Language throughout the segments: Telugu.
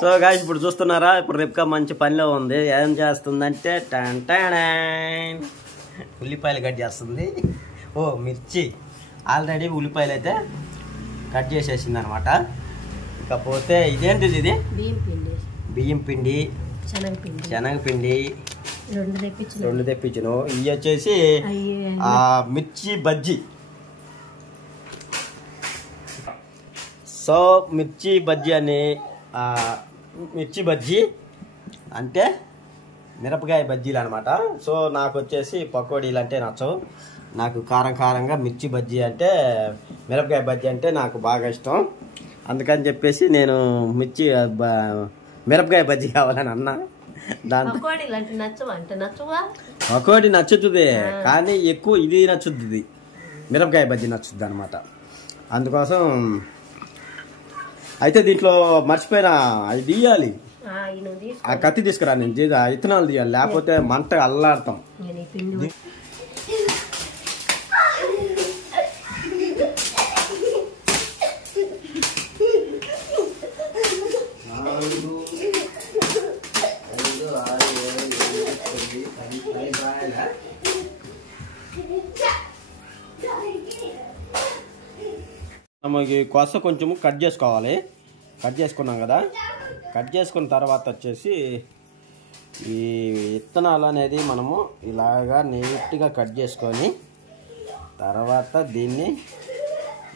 సో గాయ్స్ ఇప్పుడు చూస్తున్నారా, ఇప్పుడు రిప్కా మంచి పనిలో ఉంది. ఏం చేస్తుందంటే టన్ టన్ ఉల్లిపాయలు కట్ చేస్తుంది. ఓ మిర్చి ఆల్రెడీ ఉల్లిపాయలు అయితే కట్ చేసేసింది అనమాట. ఇకపోతే ఇదేంటిది, ఇది బియ్యం పిండి శనగపిండి రెండు తెప్పించను. ఇవి వచ్చేసి మిర్చి బజ్జీ. సో మిర్చి బజ్జీ అంటే మిరపకాయ బజ్జీలు అనమాట. సో నాకు వచ్చేసి పకోడీలు అంటే నచ్చవు. నాకు కారంగా మిర్చి బజ్జీ అంటే మిరపకాయ బజ్జీ అంటే నాకు బాగా ఇష్టం. అందుకని చెప్పేసి నేను మిరపకాయ బజ్జీ కావాలని అన్నా. దాంతో పకోడీ నచ్చుతుంది, కానీ ఎక్కువ ఇది నచ్చుతుంది, మిరపకాయ బజ్జీ నచ్చుద్ది అనమాట. అందుకోసం అయితే దీంట్లో మర్చిపోయినా అది తీయాలి, ఆ కత్తి తీసుకురా, నేను ఇత్తనాలు తీయాలి, లేకపోతే మంట అల్లాడతాం. మనకి కొస కొంచెము కట్ చేసుకోవాలి. కట్ చేసుకున్నాం కదా, కట్ చేసుకున్న తర్వాత వచ్చేసి ఈ విత్తనాలు అనేది మనము ఇలాగా నీట్గా కట్ చేసుకొని తర్వాత దీన్ని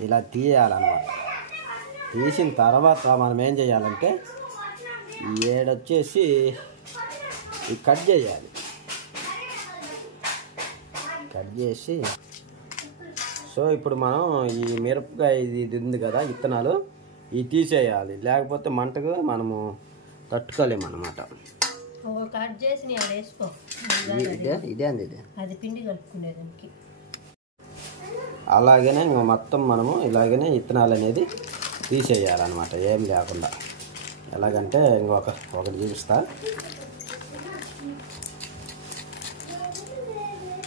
ఇలా తీయాలన్నమాట. తీసిన తర్వాత మనం ఏం చేయాలంటే ఏడొచ్చేసి కట్ చేయాలి. కట్ చేసి సో ఇప్పుడు మనం ఈ మిరపకాయ ఇది ఉంది కదా విత్తనాలు, ఇవి తీసేయాలి, లేకపోతే మంటకు మనము తట్టుకోలేము అన్నమాట. అలాగనే మొత్తం మనము ఇలాగనే విత్తనాలు అనేది తీసేయాలన్నమాట, ఏం లేకుండా. ఎలాగంటే ఒకటి చూపిస్తా.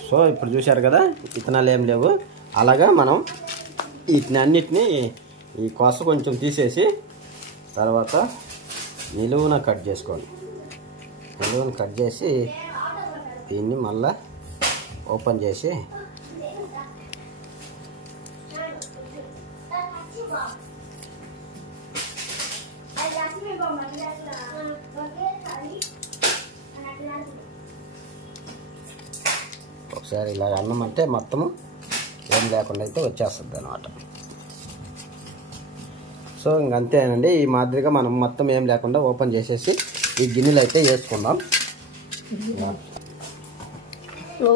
సో ఇప్పుడు చూశారు కదా, విత్తనాలు ఏం లేవు. అలాగా మనం వీటిని అన్నిటినీ ఈ కొస కొంచెం తీసేసి తర్వాత నిలువున కట్ చేసుకోండి. నిలువున కట్ చేసి దీన్ని మళ్ళా ఓపెన్ చేసి ఒకసారి ఇలాగ అన్నమంటే మొత్తము ఏం లేకుండా అయితే వచ్చేస్తుంది అన్నమాట. సో ఇంకంతేనండి. ఈ మాదిరిగా మనం మొత్తం ఏం లేకుండా ఓపెన్ చేసేసి ఈ గిన్నెలు అయితే వేసుకుందాం.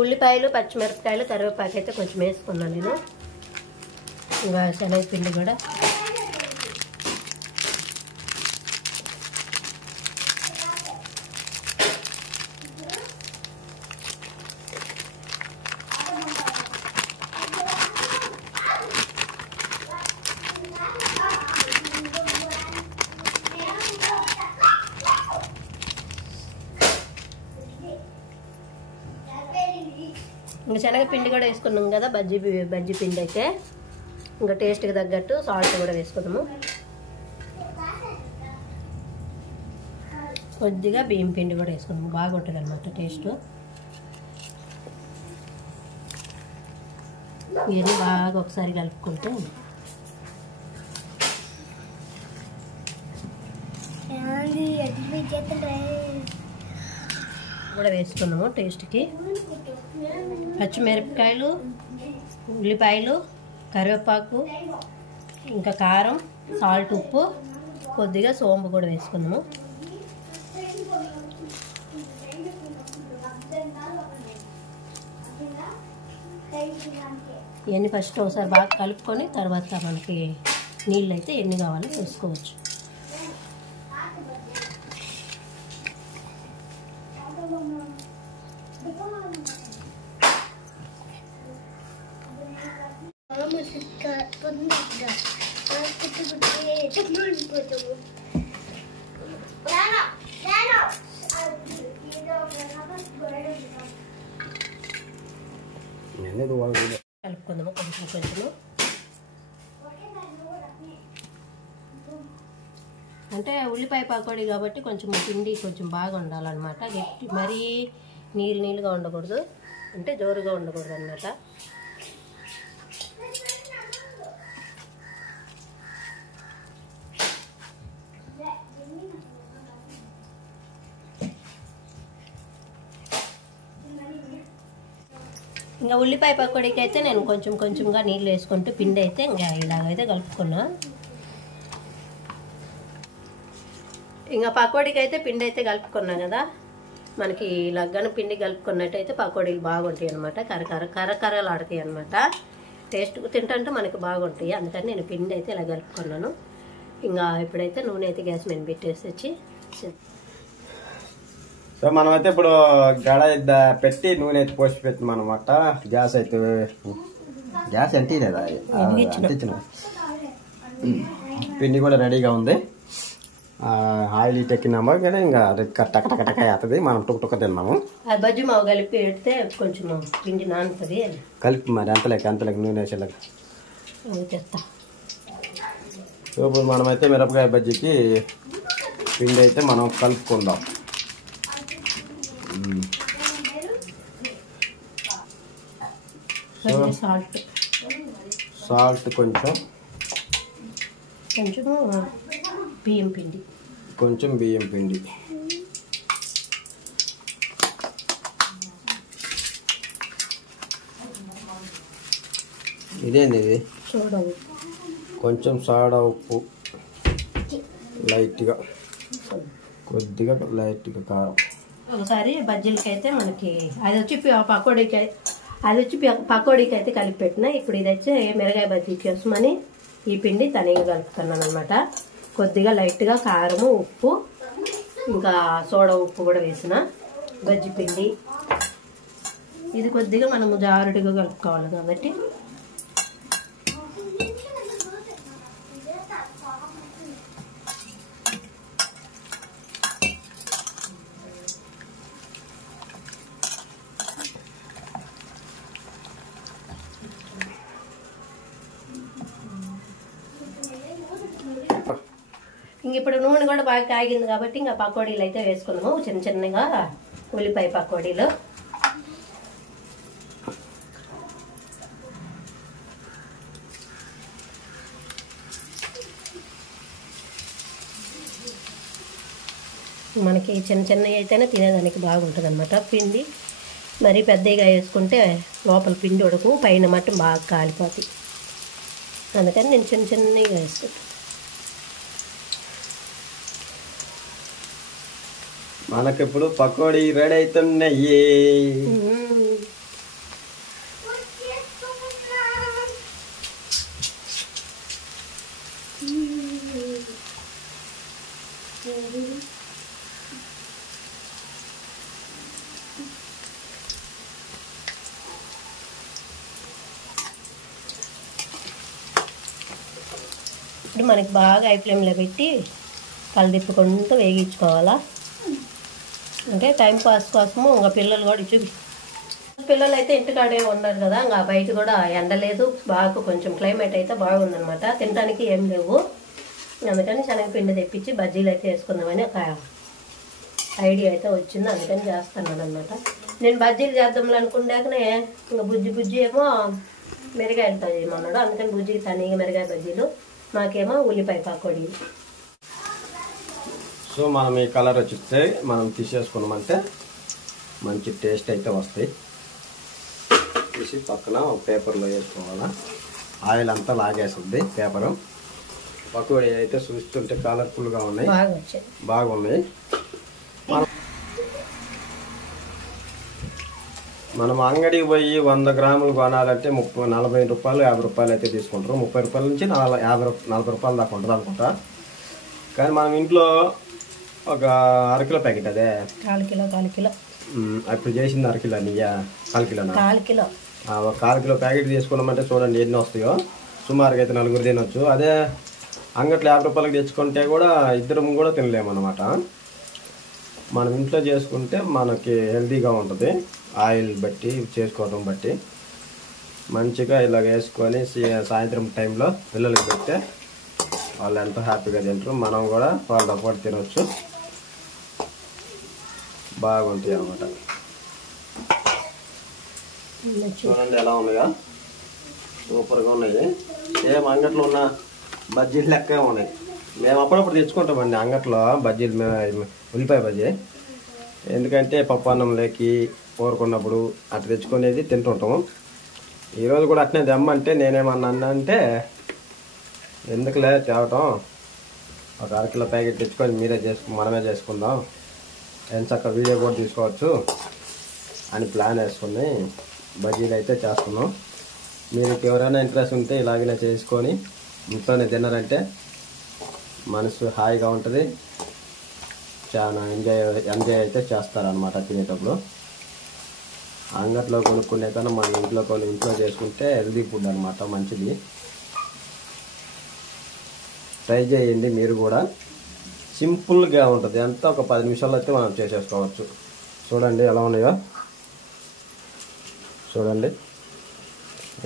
ఉల్లిపాయలు, పచ్చిమిరపకాయలు, కరివేపాకు అయితే కొంచెం వేసుకున్నాను నేను. ఇంకా శనగపిండి కూడా ఇంకా శనగపిండి కూడా వేసుకున్నాం కదా, బజ్జీ పిండి అయితే ఇంకా టేస్ట్కి తగ్గట్టు సాల్ట్ కూడా వేసుకున్నాము. కొద్దిగా బియ్యం పిండి కూడా వేసుకున్నాము, బాగుంటుంది అన్నమాట టేస్ట్. ఇవన్నీ బాగా ఒకసారి కలుపుకుంటూ కూడా వేసుకున్నాము టేస్ట్కి. పచ్చిమిరపకాయలు, ఉల్లిపాయలు, కరివేపాకు, ఇంకా కారం, సాల్ట్, ఉప్పు, కొద్దిగా సోంపు కూడా వేసుకున్నాము. ఇవన్నీ ఫస్ట్ ఒకసారి బాగా కలుపుకొని తర్వాత మనకి నీళ్ళు అయితే ఎన్ని కావాలో వేసుకోవచ్చు. కలుపుకుందాము కొంచెం. అంటే ఉల్లిపాయ పకోడీ కాబట్టి కొంచెం పిండి కొంచెం బాగా ఉండాలన్నమాట. గట్టి మరీ నీళ్ళుగా ఉండకూడదు, అంటే జోరుగా ఉండకూడదు అన్నమాట. ఇంకా ఉల్లిపాయ పకోడీకి అయితే నేను కొంచెంగా నీళ్ళు వేసుకుంటూ పిండి అయితే ఇంకా ఇలాగైతే కలుపుకున్నా. ఇంకా పకోడీకి అయితే పిండి అయితే కలుపుకున్నా కదా, మనకి ఇలాగను పిండి కలుపుకున్నట్టయితే పకోడీలు బాగుంటాయి అనమాట. కరకరలు ఆడతాయి అనమాట. టేస్ట్ తింటుంటే మనకి బాగుంటాయి. అందుకని నేను పిండి అయితే ఇలా కలుపుకున్నాను. ఇంకా ఇప్పుడైతే నూనె అయితే గ్యాస్ మీద పెట్టేసి వచ్చి సో మనమైతే ఇప్పుడు గడ పెట్టి నూనె అయితే పోసి పెట్టినాం అనమాట. గ్యాస్ అయితే గ్యాస్ అంటిందా అంటించిన పిండి కూడా రెడీగా ఉంది. ఆయిల్ ఎక్కినామో కానీ ఇంకా టక అవుతుంది. మనం టుక్క తిన్నాము. బజ్జి మావు కలిపి పెడితే కొంచెం పిండి నానుతుంది. కలిపి మరి అంతలేక నూనె వేసేలాగా చేస్తా. సో ఇప్పుడు మనమైతే మిరపకాయ బజ్జీకి పిండి అయితే మనం కలుపుకుందాం. సాల్ట్ కొంచెం బియ్యం పిండి ఇదేంది ఇది? కొంచెం సోడా ఉప్పు, లైట్గా కొద్దిగా లైట్గా కారం. ఒకసారి బజ్జీలకి అయితే మనకి అది వచ్చి పకోడీకి అయితే కలిపి పెట్టిన. ఇప్పుడు ఇది వచ్చి మిరగాయ బజ్జీ కోసమని ఈ పిండి తనిగా కలుపుతున్నాను అనమాట. కొద్దిగా లైట్గా కారము, ఉప్పు, ఇంకా సోడా ఉప్పు కూడా వేసిన బజ్జీ పిండి. ఇది కొద్దిగా మనము జారుడిగా కలుపుకోవాలి కాబట్టి ఇంక ఇప్పుడు నూనె కూడా బాగా కాగింది కాబట్టి ఇంకా పకోడీలు అయితే వేసుకున్నాము. చిన్నగా ఉల్లిపాయ పకోడీలు. మనకి చిన్నవి అయితేనే తినేదానికి బాగుంటుంది అనమాట. పిండి మరీ పెద్దగా వేసుకుంటే లోపల పిండి ఉడకు, పైన మట్టు బాగా కాలిపోతాయి. అందుకని నేను చిన్నగా వేసుకుంటాను. మనకిప్పుడు పకోడీ రెడీ అవుతున్నాయి. ఇప్పుడు మనకి బాగా హై ఫ్లేమ్లో పెట్టి కలదిప్పుకుంటూ వేగించుకోవాలా. అంటే టైం పాస్ కోసము ఇంకా పిల్లలు కూడా పిల్లలు అయితే ఇంటికాడే ఉన్నారు కదా, ఇంకా బయట కూడా ఎండ లేదు, బాగా కొంచెం క్లైమేట్ అయితే బాగుందనమాట. తినడానికి ఏం లేవు, అందుకని శనగపిండి తెప్పించి బజ్జీలు అయితే వేసుకుందామని ఒక ఐడియా అయితే వచ్చింది. అందుకని చేస్తున్నాను అనమాట. నేను బజ్జీలు చేద్దాంలో అనుకున్నాకనే ఇంకా బుజ్జి ఏమో మిరగాయలతో చేయమన్నాడు. అందుకని బుజ్జికి తనీగా మిరగాయ బజ్జీలు, మాకేమో ఉల్లిపాయ పకోడీ. సో మనం ఈ కలర్ వచ్చిస్తే మనం తీసేసుకున్నామంటే మంచి టేస్ట్ అయితే వస్తాయి. తీసి పక్కన ఒక పేపర్లో వేసుకోవాలా. ఆయిల్ అంతా లాగేస్తుంది పేపరు. పకోడీ అయితే చూస్తుంటే కలర్ఫుల్గా ఉన్నాయి, బాగున్నాయి. మనం అంగడికి పోయి 100 గ్రాములు కొనాలంటే 40 రూపాయలు 50 రూపాయలు అయితే తీసుకుంటారు. 30 రూపాయల నుంచి 40 రూపాయలు దాకా ఉంటుంది అనుకుంటా. కానీ మనం ఇంట్లో ఒక అరకిలో ప్యాకెట్, అదే 1/4 కిలో ఇప్పుడు చేసింది అరకిలో, నీయా 1/4 కిలోనా? 1/4 కిలో. ఒక 1/4 కిలో ప్యాకెట్ తీసుకున్నామంటే చూడండి ఎన్ని వస్తాయో. సుమారుగా అయితే 4 తినొచ్చు. అదే అంగట్లో 50 రూపాయలకి తెచ్చుకుంటే కూడా 2 కూడా తినలేము అనమాట. మనం ఇంట్లో చేసుకుంటే మనకి హెల్తీగా ఉంటుంది. ఆయిల్ బట్టి చేసుకోవడం బట్టి మంచిగా ఇలా వేసుకొని సాయంత్రం టైంలో పిల్లలకి పెడితే వాళ్ళు ఎంతో హ్యాపీగా తింటారు, మనం కూడా వాళ్ళతో పాటు తినవచ్చు. బాగుంటాయి అన్నమాట. చూడండి ఎలా ఉన్నాయా, సూపర్గా ఉన్నాయి. సేమ్ అంగట్లో ఉన్న బజ్జీలు లెక్క ఉన్నాయి. మేము అప్పుడప్పుడు తెచ్చుకుంటామండి అంగట్లో బజ్జీలు, ఉల్లిపాయ బజ్జీ. ఎందుకంటే పప్పు అన్నం లేకి కోరుకున్నప్పుడు అట్లా తెచ్చుకునేది తింటుంటాము. ఈరోజు కూడా అట్నే తెమ్మంటే నేనేమన్నా అంటే ఎందుకులే తేవటం, ఒక అరకిలో ప్యాకెట్ తెచ్చుకొని మనమే చేసుకుందాం, ఎంచక్క వీడియో కూడా తీసుకోవచ్చు అని ప్లాన్ వేసుకుని బజ్జీలు అయితే చేస్తున్నాం. మీకు ఎవరైనా ఇంట్రెస్ట్ ఉంటే ఇలాగనే చేసుకొని ఇంట్లోనే తిన్నారంటే మనసు హాయిగా ఉంటుంది. చాలా ఎంజాయ్ అయితే చేస్తారనమాట తినేటప్పుడు. అంగట్లో కొనుక్కునే కన్నా మన ఇంట్లో చేసుకుంటే హెల్దీ ఫుడ్ అనమాట, మంచిది. ట్రై చేయండి మీరు కూడా, సింపుల్గా ఉంటుంది. అంతా ఒక 10 నిమిషాల్లో అయితే మనం చేసేసుకోవచ్చు. చూడండి ఎలా ఉన్నాయో, చూడండి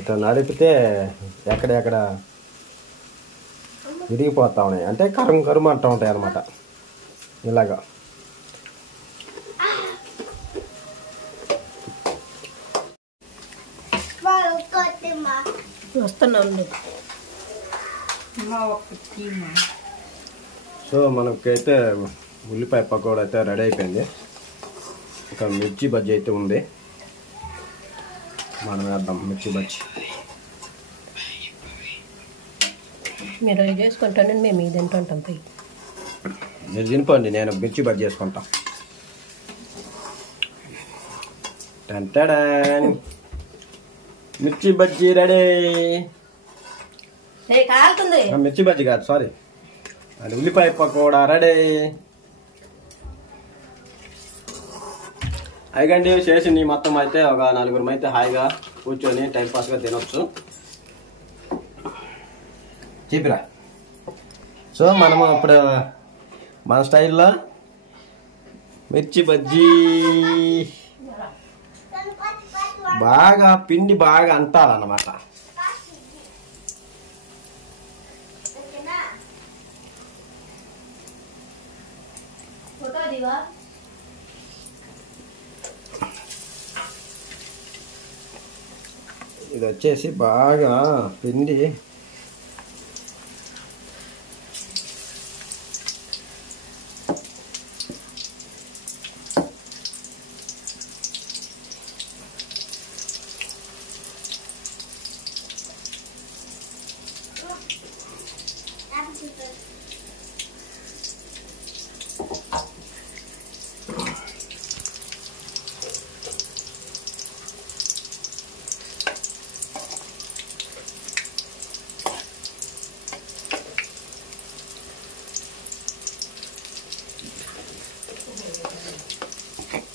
ఇట్లా నడిపితే ఎక్కడెక్కడ విరిగిపోతూ ఉన్నాయి, అంటే కరుము అంటూ ఉంటాయి అన్నమాట. ఇలాగా వస్తున్నాను. సో మనకైతే ఉల్లిపాయ పకోడా అయితే రెడీ అయిపోయింది. ఇంకా మిర్చి బజ్జీ అయితే ఉంది, మనం వేద్దాం మిర్చి బజ్జీ. మీరు అవి చేసుకుంటానని మేము ఇది తింటుంటాం. పై మీరు తినిపోండి, నేను మిర్చి బజ్జీ చేసుకుంటా. మిర్చి బజ్జీ రెడీ. కాలుతుంది, మిర్చి బజ్జీ కాదు, సారీ, అది ఉల్లిపాయ పకోడా రెడీ. అయిగండి చేసింది మొత్తం అయితే ఒక 4 అయితే హాయిగా కూర్చొని టైంపాస్గా తినొచ్చు. చెప్పిరా. సో మనము ఇప్పుడు మన స్టైల్లో మిర్చి బజ్జీ బాగా పిండి బాగా అంటారన్నమాట. ఇది వచ్చేసి బాగా పిండి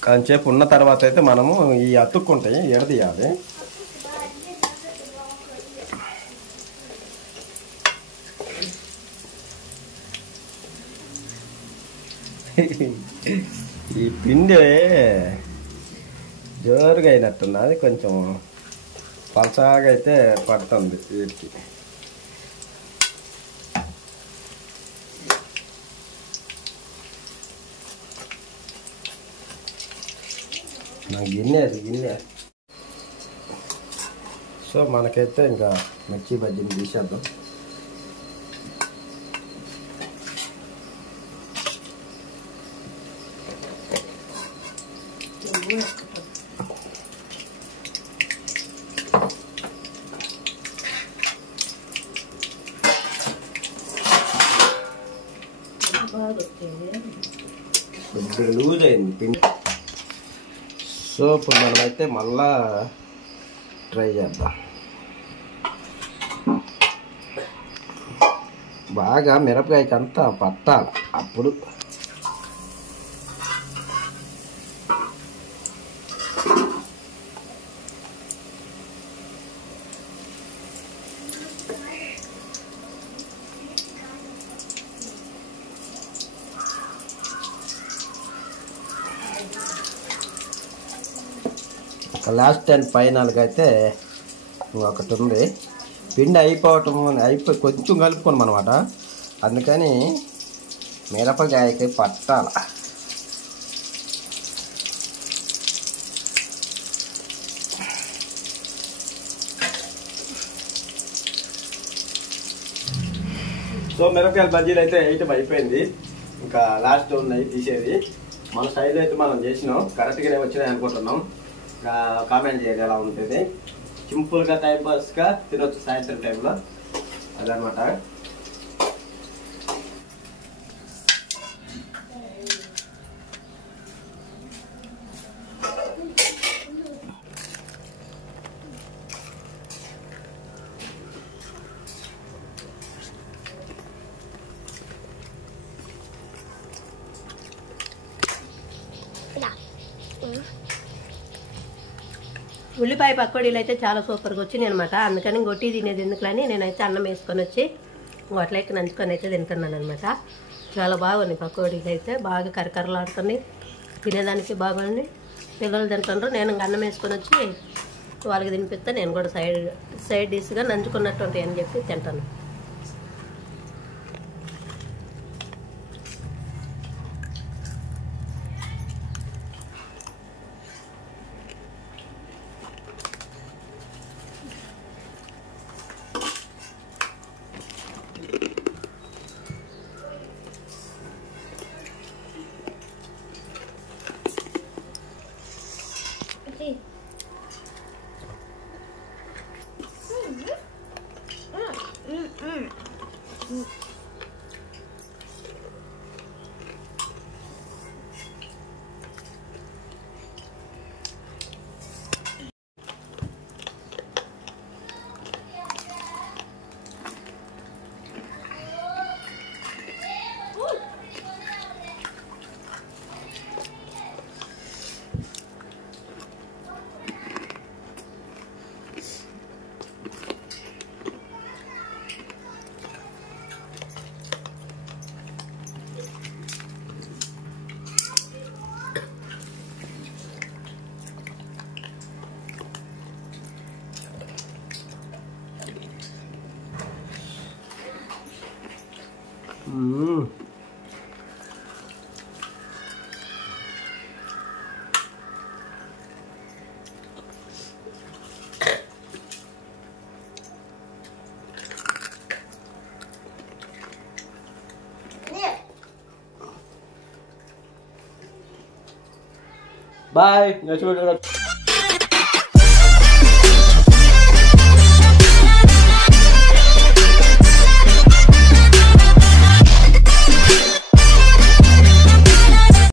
కొంచెంసేపు ఉన్న తర్వాత అయితే మనము ఈ అతుక్కుంటాయి ఎడదీయాలి. ఈ పిండి జోరుగా అయినట్టుంది, అది కొంచెం పలసాగా అయితే పడుతుంది వీటికి. గిన్నె. సో మనకైతే ఇంకా మిర్చి బజ్జీని తీసేద్దాం. లూజ్ అయింది పిండి. సో ఇప్పుడు మనమైతే మళ్ళా ట్రై చేద్దాం. బాగా మిరపకాయకి అంతా పట్టాలి అప్పుడు. లాస్ట్ అండ్ ఫైనల్గా అయితే ఒకటి ఉంది, పిండి అయిపోయి కొంచెం కలుపుకోను అనమాట. అందుకని మిరపకాయకి పట్టాల. సో మిరపకాయల బజ్జీలు అయితే వేయటం అయిపోయింది. ఇంకా లాస్ట్ ఉన్నాయి తీసేది. మన స్టైల్లో అయితే మనం చేసినాం, కరెక్ట్గానే వచ్చినాయి అనుకుంటున్నాం. కామెంట్ చేయండి ఎలా ఉంటుంది. సింపుల్గా టైంపాస్గా తినొచ్చు సాయంత్రం టైంలో, అదనమాట. ఉల్లిపాయ పకోడీలు అయితే చాలా సూపర్గా వచ్చినాయి అనమాట. అందుకని గొట్టి తినేది ఎందుకులని నేనైతే అన్నం వేసుకొని వచ్చి గొట్లకి నంచుకొని అయితే తింటున్నాను అనమాట. చాలా బాగున్నాయి పకోడీలు అయితే, బాగా కరకరలాడుతున్నాయి, తినేదానికి బాగుంది. పిల్లలు తింటున్నారు. నేను అన్నం వేసుకొని వచ్చి వాళ్ళకి తినిపిస్తే నేను కూడా సైడ్ డిష్గా నంచుకున్నట్టు ఉంటాయి అని చెప్పి తింటాను. బాయ్.